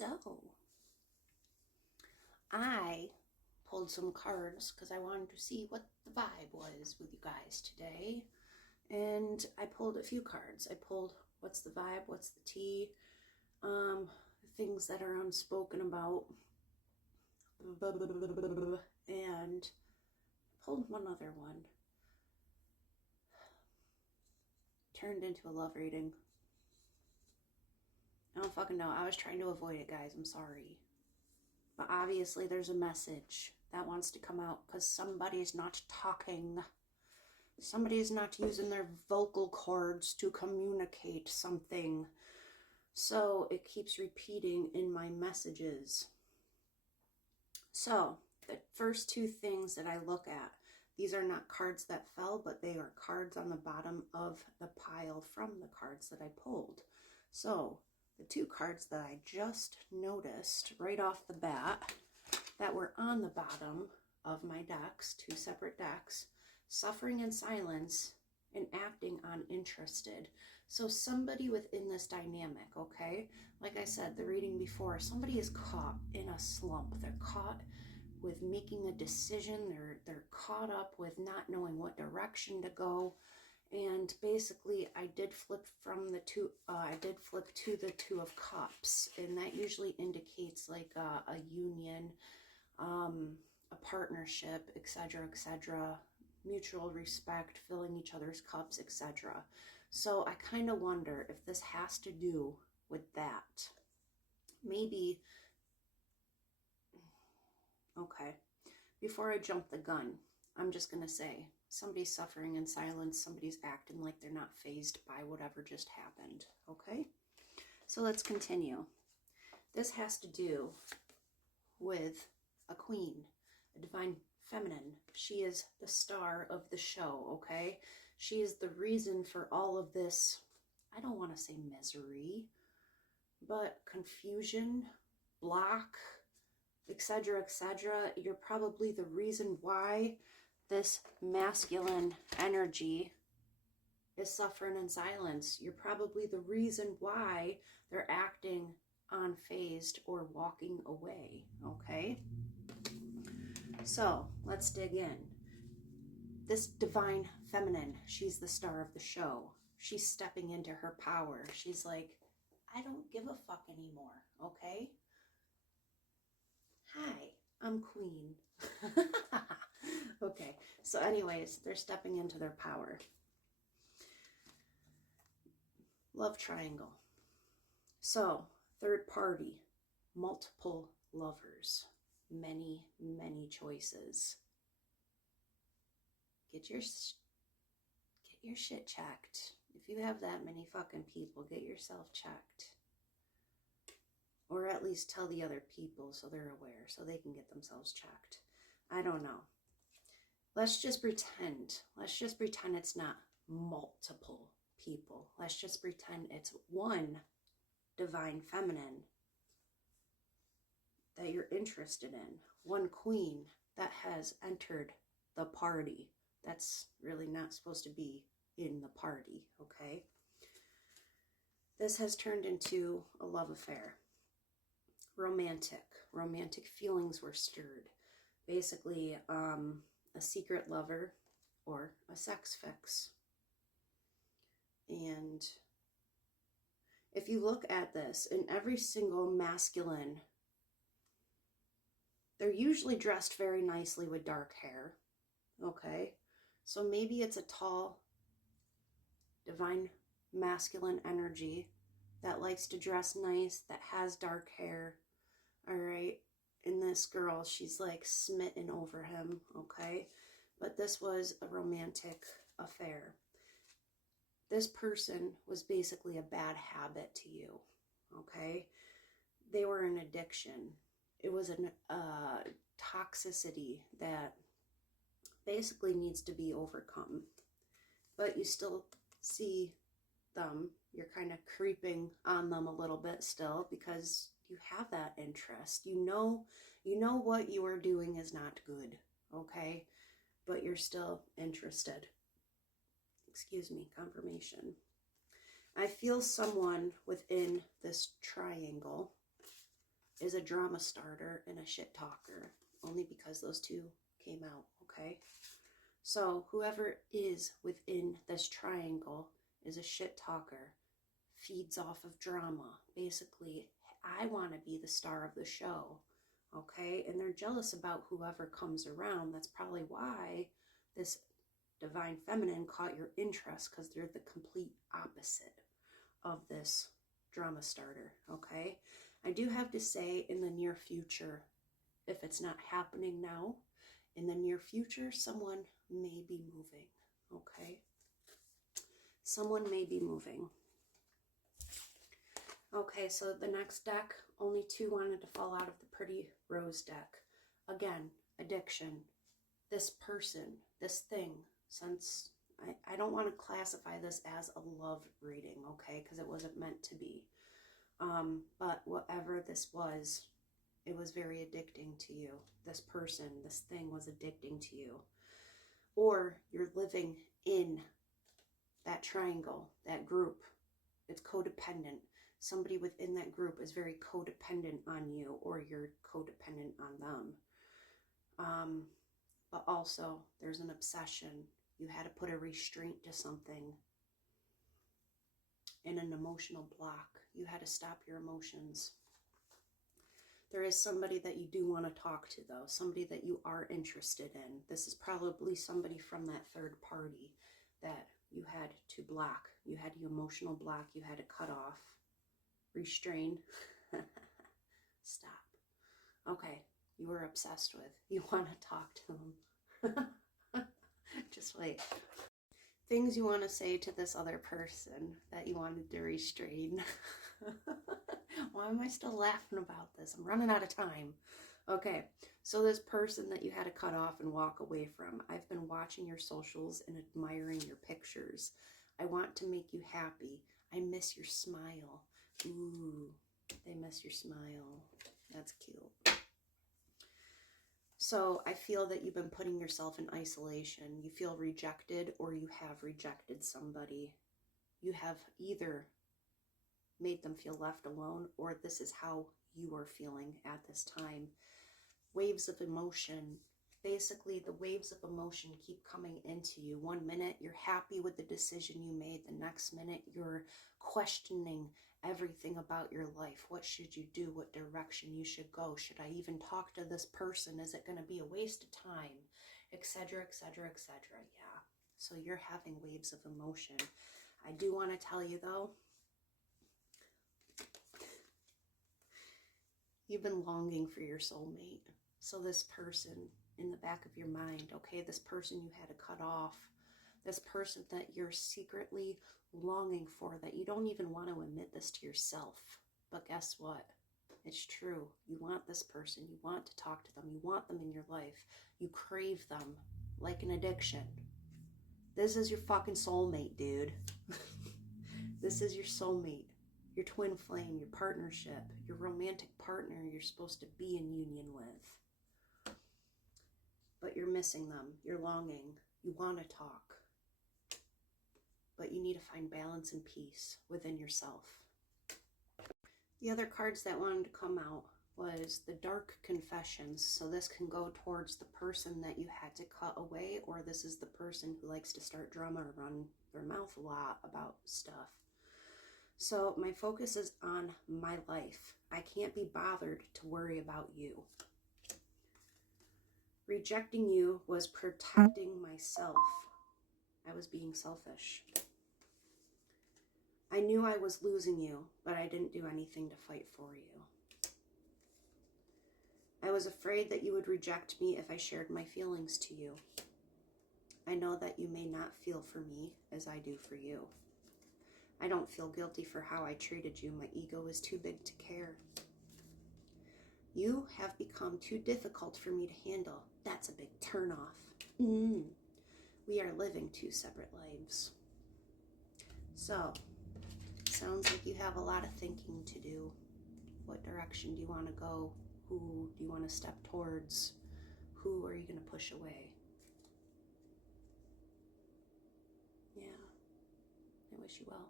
So, I pulled some cards because I wanted to see what the vibe was with you guys today. And I pulled a few cards. I pulled what's the vibe, what's the tea, things that are unspoken about, and pulled one other one. Turned into a love reading. I don't fucking know. I was trying to avoid it, guys. I'm sorry. But obviously there's a message that wants to come out because somebody's not talking. Somebody's not using their vocal cords to communicate something. So it keeps repeating in my messages. So the first two things that I look at, these are not cards that fell, but they are cards on the bottom of the pile from the cards that I pulled. So the two cards that I just noticed right off the bat that were on the bottom of my decks, two separate decks, Suffering in Silence and Acting Uninterested. So somebody within this dynamic, okay? Like I said, the reading before, somebody is caught in a slump. They're caught with making a decision. They're caught up with not knowing what direction to go. And basically, I did flip to the Two of Cups, and that usually indicates like a union, a partnership, etc., mutual respect, filling each other's cups, etc. So I kind of wonder if this has to do with that. Maybe, okay, before I jump the gun, I'm just going to say, somebody's suffering in silence, somebody's acting like they're not fazed by whatever just happened, okay? So let's continue. This has to do with a queen, a divine feminine. She is the star of the show, okay? She is the reason for all of this, I don't want to say misery, but confusion, block, etc. You're probably the reason why this masculine energy is suffering in silence. You're probably the reason why they're acting unfazed or walking away, okay? So let's dig in. This divine feminine, she's the star of the show. She's stepping into her power. She's like, I don't give a fuck anymore, okay? Hi, I'm Queen. Okay, so anyways, they're stepping into their power. Love triangle. So, third party, multiple lovers, many choices. Get your shit checked. If you have that many fucking people, get yourself checked. Or at least tell the other people so they're aware, so they can get themselves checked. I don't know. Let's just pretend it's not multiple people. Let's just pretend it's one divine feminine that you're interested in. One queen that has entered the party. That's really not supposed to be in the party, okay? This has turned into a love affair. Romantic feelings were stirred. Basically, a secret lover or a sex fix. And if you look at this, in every single masculine, they're usually dressed very nicely with dark hair, okay? So maybe it's a tall, divine masculine energy that likes to dress nice, that has dark hair, all right? And this girl, she's like smitten over him, okay? But this was a romantic affair. This person was basically a bad habit to you, okay? They were an addiction. It was a toxicity that basically needs to be overcome. But you still see them. You're kind of creeping on them a little bit still because you have that interest. You know what you are doing is not good, okay? But you're still interested. Excuse me, confirmation. I feel someone within this triangle is a drama starter and a shit talker, only because those two came out, okay? So whoever is within this triangle is a shit talker, feeds off of drama. Basically, I want to be the star of the show, okay? And they're jealous about whoever comes around. That's probably why this divine feminine caught your interest, because they're the complete opposite of this drama starter, okay? I do have to say, in the near future, if it's not happening now, in the near future, someone may be moving, okay? Someone may be moving. Okay, so the next deck, only 2 wanted to fall out of the Pretty Rose deck. Again, addiction. This person, this thing, since I don't want to classify this as a love reading, okay, because it wasn't meant to be. But whatever this was, it was very addicting to you. This person, this thing was addicting to you. Or you're living in that triangle, that group. It's codependent. Somebody within that group is very codependent on you, or you're codependent on them. But also, there's an obsession. You had to put a restraint to something. And an emotional block. You had to stop your emotions. There is somebody that you do want to talk to, though. Somebody that you are interested in. This is probably somebody from that third party that you had to block. You had the emotional block. You had to cut off. Restrain. Stop. Okay. You were obsessed with. You want to talk to them. Just wait. Things you want to say to this other person that you wanted to restrain. Why am I still laughing about this? I'm running out of time. Okay, so this person that you had to cut off and walk away from. I've been watching your socials and admiring your pictures. I want to make you happy. I miss your smile. Ooh, they miss your smile. That's cute. So I feel that you've been putting yourself in isolation. You feel rejected, or you have rejected somebody. You have either made them feel left alone, or this is how you are feeling at this time. Waves of emotion. Basically, the waves of emotion keep coming into you. 1 minute, you're happy with the decision you made. The next minute, you're questioning everything about your life. What should you do? What direction you should go? Should I even talk to this person? Is it going to be a waste of time? Etc., etc., etc. Yeah. So you're having waves of emotion. I do want to tell you, though, you've been longing for your soulmate. So this person in the back of your mind, okay, this person you had to cut off, this person that you're secretly longing for, that you don't even want to admit this to yourself. But guess what? It's true. You want this person. You want to talk to them. You want them in your life. You crave them like an addiction. This is your fucking soulmate, dude. This is your soulmate. Your twin flame, your partnership, your romantic partner you're supposed to be in union with. But you're missing them. You're longing. You want to talk. But you need to find balance and peace within yourself. The other cards that wanted to come out was the Dark Confessions. So this can go towards the person that you had to cut away, or this is the person who likes to start drama or run their mouth a lot about stuff. So my focus is on my life. I can't be bothered to worry about you. Rejecting you was protecting myself. I was being selfish. I knew I was losing you, but I didn't do anything to fight for you. I was afraid that you would reject me if I shared my feelings to you. I know that you may not feel for me as I do for you. I don't feel guilty for how I treated you. My ego is too big to care. You have become too difficult for me to handle. That's a big turnoff. We are living 2 separate lives. So, sounds like you have a lot of thinking to do. What direction do you want to go? Who do you want to step towards? Who are you going to push away? Yeah, I wish you well.